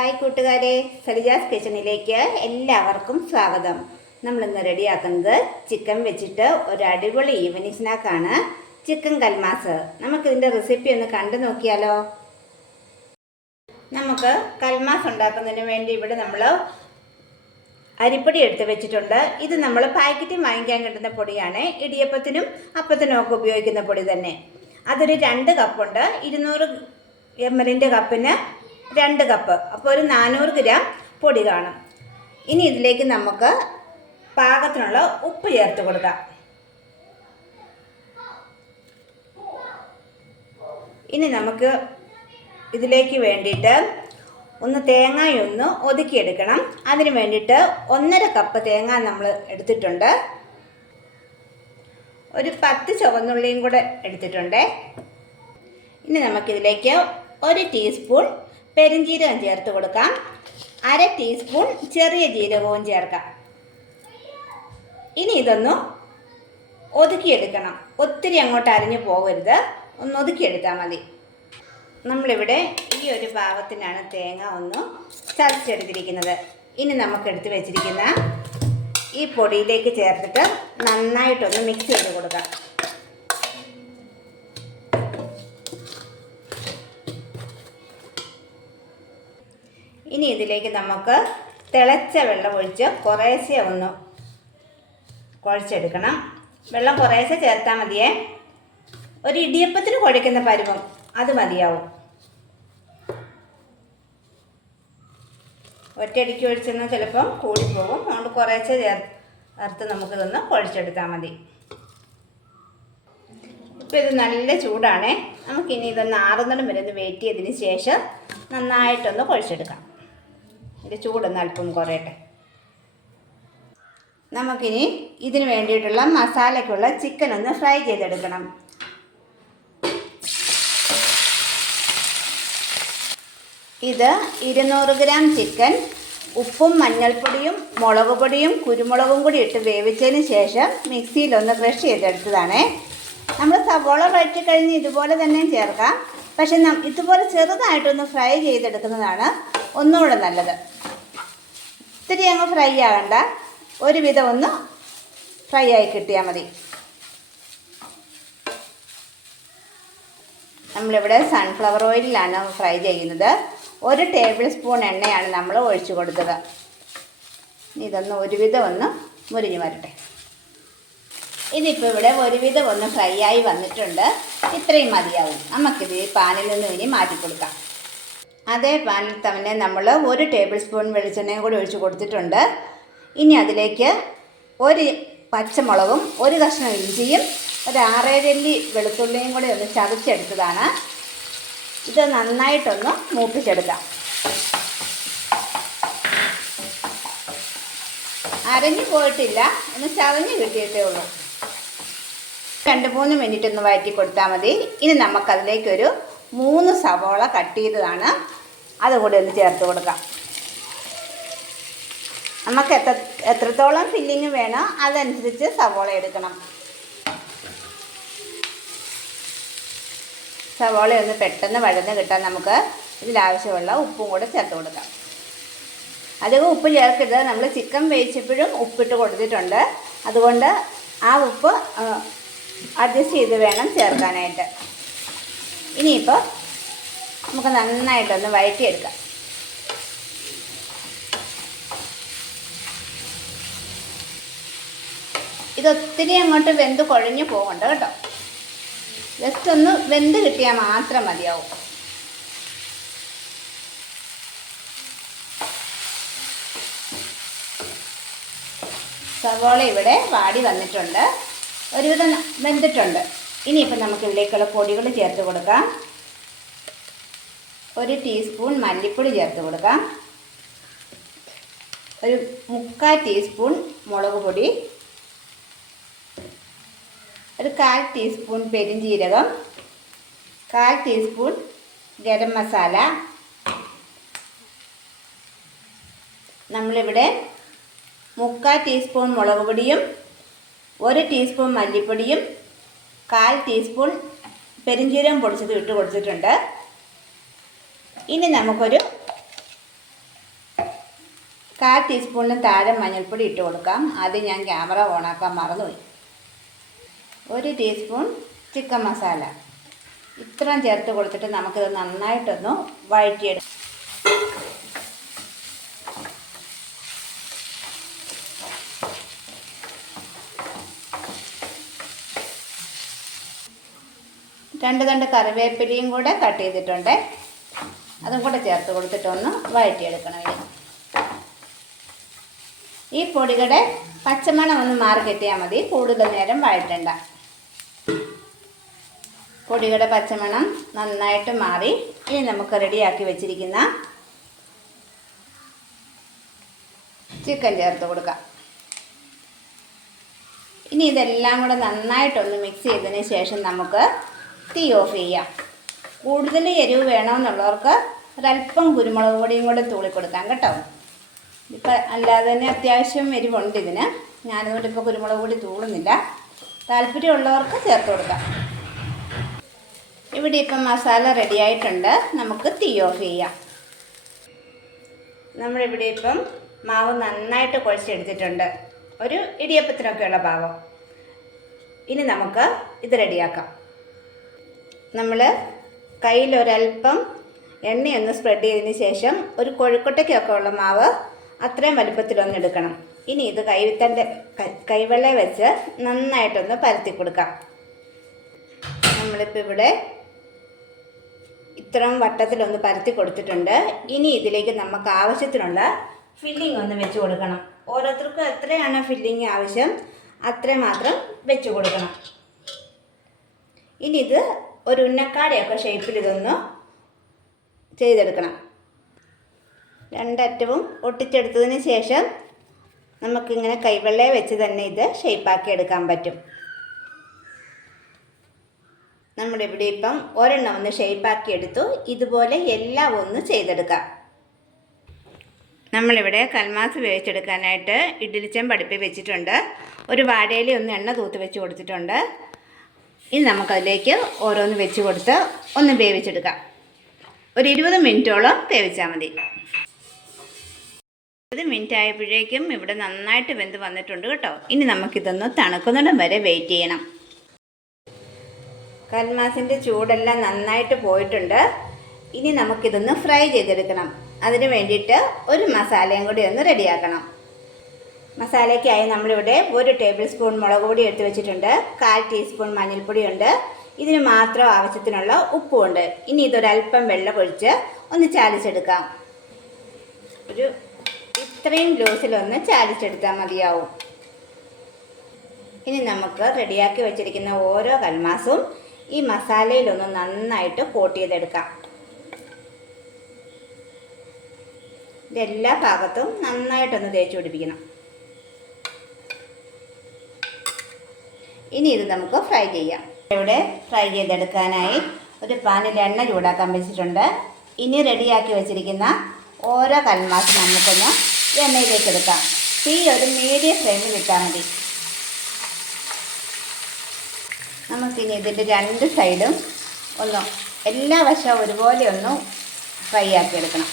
Hi കൂട്ടുകാരെ സലിജാസ് കിച്ചണിലേക്ക് എല്ലാവർക്കും സ്വാഗതം. നമ്മളിന്ന് റെഡിയാക്കുന്നത് ചിക്കൻ വെച്ചിട്ട് ഒരു അടിപൊളി ഈവനിങ് സ്നാക്കാണ് ചിക്കൻ കൽമാസ്. നമുക്കിതിന്റെ റെസിപ്പി ഒന്ന് കണ്ടു നോക്കിയാലോ? നമുക്ക് കൽമാസ് ഉണ്ടാക്കുന്നതിന് വേണ്ടി ഇവിടെ നമ്മൾ അരിപ്പൊടി എടുത്ത് വെച്ചിട്ടുണ്ട്. ഇത് നമ്മൾ പാക്കറ്റിൽ വാങ്ങിക്കാൻ കിട്ടുന്ന പൊടിയാണ്. ഇടിയപ്പത്തിനും അപ്പത്തിനും ഒക്കെ ഉപയോഗിക്കുന്ന പൊടി തന്നെ. അതൊരു രണ്ട് കപ്പുണ്ട് ഇരുന്നൂറ് എം എല്ലിന്റെ കപ്പിന് രണ്ട് കപ്പ്. അപ്പോൾ ഒരു നാനൂറ് ഗ്രാം പൊടി കാണും. ഇനി ഇതിലേക്ക് നമുക്ക് പാകത്തിനുള്ള ഉപ്പ് ചേർത്ത് കൊടുക്കാം. ഇനി നമുക്ക് ഇതിലേക്ക് വേണ്ടിയിട്ട് ഒന്ന് തേങ്ങയൊന്ന് ഒതുക്കിയെടുക്കണം. അതിന് വേണ്ടിയിട്ട് ഒന്നര കപ്പ് തേങ്ങ നമ്മൾ എടുത്തിട്ടുണ്ട്. ഒരു പത്ത് ചുവന്നുള്ളിയും കൂടെ എടുത്തിട്ടുണ്ട്. ഇനി നമുക്കിതിലേക്ക് ഒരു ടീസ്പൂൺ പെരുംജീരകം ചേർത്ത് കൊടുക്കാം. അര ടീസ്പൂൺ ചെറിയ ജീരകവും ചേർക്കാം. ഇനി ഇതൊന്ന് ഒതുക്കിയെടുക്കണം. ഒത്തിരി അങ്ങോട്ട് അരിഞ്ഞു പോകരുത്. ഒന്ന് ഒതുക്കിയെടുത്താൽ മതി. നമ്മളിവിടെ ഈ ഒരു ഭാഗത്തിനാണ് തേങ്ങ ഒന്ന് ചതച്ചെടുത്തിരിക്കുന്നത്. ഇനി നമുക്കെടുത്ത് വെച്ചിരിക്കുന്ന ഈ പൊടിയിലേക്ക് ചേർത്തിട്ട് നന്നായിട്ടൊന്ന് മിക്സ് ചെയ്ത് കൊടുക്കാം. ഇനി ഇതിലേക്ക് നമുക്ക് തിളച്ച വെള്ളം ഒഴിച്ച് കുറേശ്ശെ ഒന്ന് കുഴച്ചെടുക്കണം. വെള്ളം കുറേശ്ശെ ചേർത്താൽ മതിയേ. ഒരു ഇടിയപ്പത്തിന് കുഴയ്ക്കുന്ന പരുവം അത് മതിയാവും. ഒറ്റയടിക്ക് ഒഴിച്ചെന്നാൽ ചിലപ്പം കൂടിപ്പോകും. അതുകൊണ്ട് കുറേശ്ശെ ചേർത്ത് നമുക്കിതൊന്ന് കുഴച്ചെടുത്താൽ മതി. ഇപ്പോൾ ഇത് നല്ല ചൂടാണേ. നമുക്കിനി ഇതൊന്ന് ആറുന്നിടം വരെ ഒന്ന് വെയിറ്റ് ചെയ്തതിന് ശേഷം നന്നായിട്ടൊന്ന് കുഴച്ചെടുക്കാം. ഇതിന്റെ ചൂടൊന്ന് അല്പം കുറയട്ടെ. നമുക്കിനി ഇതിന് വേണ്ടിയിട്ടുള്ള മസാലയ്ക്കുള്ള ചിക്കൻ ഒന്ന് ഫ്രൈ ചെയ്തെടുക്കണം. ഇത് ഇരുന്നൂറ് ഗ്രാം ചിക്കൻ ഉപ്പും മഞ്ഞൾപ്പൊടിയും മുളക് പൊടിയും കുരുമുളകും കൂടി ഇട്ട് വേവിച്ചതിന് ശേഷം മിക്സിയിലൊന്ന് ക്രഷ് ചെയ്തെടുത്തതാണേ. നമ്മൾ സവോള വഴറ്റി കഴിഞ്ഞ് ഇതുപോലെ തന്നെ ചേർക്കാം. പക്ഷെ ഇതുപോലെ ചെറുതായിട്ടൊന്ന് ഫ്രൈ ചെയ്തെടുക്കുന്നതാണ് ഒന്നുകൂടെ നല്ലത്. ഇത്തിരി അങ്ങ് ഫ്രൈ ആകണ്ട. ഒരുവിധം ഒന്ന് ഫ്രൈ ആയി കിട്ടിയാൽ മതി. നമ്മളിവിടെ സൺഫ്ലവർ ഓയിലിലാണ് ഫ്രൈ ചെയ്യുന്നത്. ഒരു ടേബിൾ സ്പൂൺ എണ്ണയാണ് നമ്മൾ ഒഴിച്ചു കൊടുത്തത്. ഇതൊന്ന് ഒരുവിധം ഒന്ന് മുരിഞ്ഞു വരട്ടെ. ഇതിപ്പോൾ ഇവിടെ ഒരുവിധം ഒന്ന് ഫ്രൈ ആയി വന്നിട്ടുണ്ട്. ഇത്രയും മതിയാവും. നമുക്കിത് പാനിൽ നിന്ന് ഇനി മാറ്റി കൊടുക്കാം. അതേ പാനിൽ തന്നെ നമ്മൾ ഒരു ടേബിൾ സ്പൂൺ വെളിച്ചെണ്ണയും കൂടി ഒഴിച്ച് കൊടുത്തിട്ടുണ്ട്. ഇനി അതിലേക്ക് ഒരു പച്ചമുളകും ഒരു കഷ്ണം ഇഞ്ചിയും ഒരു ആറേഴല്ലി വെളുത്തുള്ളിയും കൂടി ഒന്ന് ചതച്ചെടുത്തതാണ്. ഇത് നന്നായിട്ടൊന്ന് മൂപ്പിച്ചെടുക്കാം. അരഞ്ഞു പോയിട്ടില്ല ഒന്ന് ചതഞ്ഞ് കിട്ടിയിട്ടേ ഉള്ളൂ. രണ്ട് മൂന്ന് മിനിറ്റ് ഒന്ന് വഴറ്റി കൊടുത്താൽ മതി. ഇനി നമുക്കതിലേക്കൊരു മൂന്ന് സവോള കട്ട് ചെയ്തതാണ്. അതുകൂടി ഒന്ന് ചേർത്ത് കൊടുക്കാം. നമുക്ക് എത്ര എത്രത്തോളം ഫില്ലിങ് വേണോ അതനുസരിച്ച് സവോള എടുക്കണം. സവോള ഒന്ന് പെട്ടെന്ന് വഴന്ന് കിട്ടാൻ നമുക്ക് ഇതിലാവശ്യമുള്ള ഉപ്പും കൂടെ ചേർത്ത് കൊടുക്കാം. അധികം ഉപ്പ് ചേർക്കരുത്. നമ്മൾ ചിക്കൻ വേവിച്ചപ്പോഴും ഉപ്പിട്ട് കൊടുത്തിട്ടുണ്ട്. അതുകൊണ്ട് ആ ഉപ്പ് അഡ്ജസ്റ്റ് ചെയ്ത് വേണം ചേർക്കാനായിട്ട്. ഇനിയിപ്പോൾ നമുക്ക് നന്നായിട്ടൊന്ന് വഴറ്റിയെടുക്കാം ഇതൊത്തിരി അങ്ങോട്ട് വെന്ത് കുഴഞ്ഞു പോകണ്ട കേട്ടോ. ജസ്റ്റ് ഒന്ന് വെന്ത് കിട്ടിയാൽ മാത്രം മതിയാവും. സവോള ഇവിടെ വാടി വന്നിട്ടുണ്ട്. ഒരുവിധം വെന്തിട്ടുണ്ട്. ഇനിയിപ്പോൾ നമുക്കിവിടേക്കുള്ള പൊടികൾ ചേർത്ത് കൊടുക്കാം. ഒരു ടീസ്പൂൺ മല്ലിപ്പൊടി ചേർത്ത് കൊടുക്കാം. ഒരു മുക്കാൽ ടീസ്പൂൺ മുളക് പൊടി. ഒരു കാൽ ടീസ്പൂൺ പെരിഞ്ജീരകം. കാൽ ടീസ്പൂൺ ഗരം മസാല. നമ്മളിവിടെ മുക്കാൽ ടീസ്പൂൺ മുളക് പൊടിയും ഒരു ടീസ്പൂൺ മല്ലിപ്പൊടിയും കാൽ ടീസ്പൂൺ പെരിഞ്ചീരകം പൊടിച്ചത് ഇട്ട് കൊടുത്തിട്ടുണ്ട്. ഇനി നമുക്കൊരു കാൽ ടീസ്പൂണിന് താഴെ മഞ്ഞൾപ്പൊടി ഇട്ട് കൊടുക്കാം. ആദ്യം ഞാൻ ക്യാമറ ഓണാക്കാൻ മറന്നുപോയി. ഒരു ടീസ്പൂൺ ചിക്കൻ മസാല ഇത്രയും ചേർത്ത് കൊടുത്തിട്ട് നമുക്കിത് നന്നായിട്ടൊന്ന് വഴറ്റിയെടുക്കാം രണ്ട് രണ്ട് കറിവേപ്പിലയും കൂടെ കട്ട് ചെയ്തിട്ടുണ്ട്. അതും കൂടെ ചേർത്ത് കൊടുത്തിട്ടൊന്ന് വഴറ്റിയെടുക്കണം ഇനി. ഈ പൊടികളുടെ പച്ചമണം ഒന്ന് മാറി കിട്ടിയാൽ മതി. കൂടുതൽ നേരം വഴറ്റണ്ട. പൊടികളുടെ പച്ചമണം നന്നായിട്ട് മാറി ഇനി നമുക്ക് റെഡിയാക്കി വെച്ചിരിക്കുന്ന ചിക്കൻ ചേർത്ത് കൊടുക്കാം. ഇനി ഇതെല്ലാം കൂടെ നന്നായിട്ടൊന്ന് മിക്സ് ചെയ്തതിന് ശേഷം നമുക്ക് തീ ഓഫ് ചെയ്യാം. കൂടുതൽ എരിവ് വേണമെന്നുള്ളവർക്ക് ഒരല്പം കുരുമുളക് പൊടിയും കൂടെ തൂളി കൊടുക്കാം കേട്ടോ. ഇപ്പം അല്ലാതെ തന്നെ അത്യാവശ്യം എരിവുണ്ട് ഇതിന്. ഞാനതുകൊണ്ട് ഇപ്പോൾ കുരുമുളക് പൊടി തൂളുന്നില്ല. താല്പര്യമുള്ളവർക്ക് ചേർത്ത് കൊടുക്കാം. ഇവിടെ ഇപ്പം മസാല റെഡി ആയിട്ടുണ്ട്. നമുക്ക് തീ ഓഫ് ചെയ്യാം. നമ്മളിവിടെ ഇപ്പം മാവ് നന്നായിട്ട് കുഴച്ചെടുത്തിട്ടുണ്ട്. ഒരു ഇടിയപ്പത്തിനൊക്കെയുള്ള പാവം. ഇനി നമുക്ക് ഇത് റെഡിയാക്കാം നമ്മൾ കയ്യിൽ ഒരല്പം എണ്ണയൊന്ന് സ്പ്രെഡ് ചെയ്തതിന് ശേഷം ഒരു കൊഴുക്കൊട്ടയ്ക്കൊക്കെ ഉള്ള മാവ് അത്രയും വലുപ്പത്തിലൊന്ന് എടുക്കണം. ഇനി ഇത് കൈത്തന്റെ കൈവെള്ള വെച്ച് നന്നായിട്ടൊന്ന് പരത്തി കൊടുക്കാം. നമ്മളിപ്പോൾ ഇവിടെ ഇത്രയും വട്ടത്തിലൊന്ന് പരത്തി കൊടുത്തിട്ടുണ്ട്. ഇനി ഇതിലേക്ക് നമുക്ക് ആവശ്യത്തിനുള്ള ഫില്ലിംഗ് ഒന്ന് വെച്ച് കൊടുക്കണം. ഓരോരുത്തർക്കും എത്രയാണ് ഫില്ലിംഗ് ആവശ്യം അത്രയും മാത്രം വെച്ച് കൊടുക്കണം. ഇനി ഇത് ഒരു ഉന്നക്കാടയൊക്കെ ഷേപ്പിൽ ഇതൊന്ന് ചെയ്തെടുക്കണം. രണ്ടറ്റവും ഒട്ടിച്ചെടുത്തതിന് ശേഷം നമുക്കിങ്ങനെ കൈവെള്ളയെ വെച്ച് തന്നെ ഇത് ഷേപ്പാക്കി എടുക്കാൻ പറ്റും. നമ്മുടെ ഇവിടെ ഇപ്പം ഒരെണ്ണം ഒന്ന് ഷേപ്പാക്കി എടുത്തു. ഇതുപോലെ എല്ലാം ഒന്ന് ചെയ്തെടുക്കാം. നമ്മളിവിടെ കൽമാസ് വേവിച്ചെടുക്കാനായിട്ട് ഇഡ്ഡലിച്ചം പഠിപ്പി വെച്ചിട്ടുണ്ട്. ഒരു വാഴയില ഒന്ന് എണ്ണ തൂത്ത് വെച്ച് കൊടുത്തിട്ടുണ്ട്. ഇനി നമുക്കതിലേക്ക് ഓരോന്ന് വെച്ച് കൊടുത്ത് ഒന്ന് വേവിച്ചെടുക്കാം. ഒരു ഇരുപത് മിനിറ്റോളം വേവിച്ചാൽ മതി. ഇരുപത് മിനിറ്റ് ആയപ്പോഴേക്കും ഇവിടെ നന്നായിട്ട് വെന്ത് വന്നിട്ടുണ്ട് കേട്ടോ. ഇനി നമുക്കിതൊന്ന് തണുക്കുന്നിടം വരെ വെയിറ്റ് ചെയ്യണം. കൽമാസിന്റെ ചൂടെല്ലാം നന്നായിട്ട് പോയിട്ടുണ്ട്. ഇനി നമുക്കിതൊന്ന് ഫ്രൈ ചെയ്തെടുക്കണം. അതിന് വേണ്ടിയിട്ട് ഒരു മസാലയും കൂടി ഒന്ന് റെഡിയാക്കണം മസാലയ്ക്കായി നമ്മളിവിടെ ഒരു ടേബിൾ സ്പൂൺ മുളക് പൊടി എടുത്ത് വെച്ചിട്ടുണ്ട്. കാൽ ടീസ്പൂൺ മഞ്ഞൾപ്പൊടിയുണ്ട് ഇതിന് മാത്രം ആവശ്യത്തിനുള്ള ഉപ്പുമുണ്ട് ഇനി ഇതൊരല്പം വെള്ളം ഒഴിച്ച് ഒന്ന് ചാലിച്ചെടുക്കാം. ഒരു ഇത്രയും ലൂസിലൊന്ന് ചാലിച്ചെടുത്താൽ മതിയാവും. ഇനി നമുക്ക് റെഡിയാക്കി വെച്ചിരിക്കുന്ന ഓരോ കൽമാസും ഈ മസാലയിലൊന്ന് നന്നായിട്ട് കോട്ട് ചെയ്തെടുക്കാം. ഇതെല്ലാ ഭാഗത്തും നന്നായിട്ടൊന്ന് തേച്ച് പിടിപ്പിക്കണം. ഇനി ഇത് നമുക്ക് ഫ്രൈ ചെയ്യാം. ഇവിടെ ഫ്രൈ ചെയ്തെടുക്കാനായി ഒരു പാനിൽ എണ്ണ ചൂടാക്കാൻ വെച്ചിട്ടുണ്ട്. ഇനി റെഡിയാക്കി വെച്ചിരിക്കുന്ന ഓരോ കൽമാസും നമുക്കൊന്ന് എണ്ണയിലേക്ക് എടുക്കാം. തീ ഒരു മീഡിയം ഫ്ലെയിമിൽ ഇട്ടാൽ മതി. നമുക്കിനി ഇതിന്റെ രണ്ട് സൈഡും ഒന്ന് എല്ലാ വശവും ഒരുപോലെ ഒന്ന് ഫ്രൈ ആക്കി എടുക്കണം.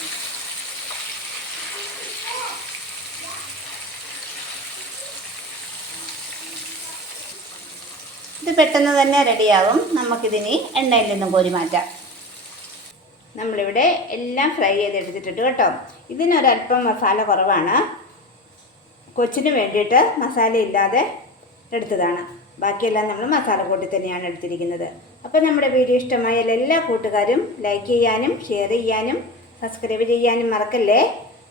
ഇത് പെട്ടെന്ന് തന്നെ റെഡിയാവും. നമുക്കിതിനി എണ്ണയിൽ നിന്നും കോരി മാറ്റാം. നമ്മളിവിടെ എല്ലാം ഫ്രൈ ചെയ്തെടുത്തിട്ടുണ്ട് കേട്ടോ. ഇതിനൊരല്പം മസാല കുറവാണ്. കൊച്ചിന് വേണ്ടിയിട്ട് മസാല ഇല്ലാതെ എടുത്തതാണ്. ബാക്കിയെല്ലാം നമ്മൾ മസാല കൂട്ടി തന്നെയാണ് എടുത്തിരിക്കുന്നത്. അപ്പോൾ നമ്മുടെ വീഡിയോ ഇഷ്ടമായ എല്ലാ കൂട്ടുകാരും ലൈക്ക് ചെയ്യാനും ഷെയർ ചെയ്യാനും സബ്സ്ക്രൈബ് ചെയ്യാനും മറക്കല്ലേ?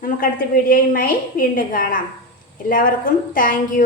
നമുക്കടുത്ത വീഡിയോയുമായി വീണ്ടും കാണാം. എല്ലാവർക്കും താങ്ക്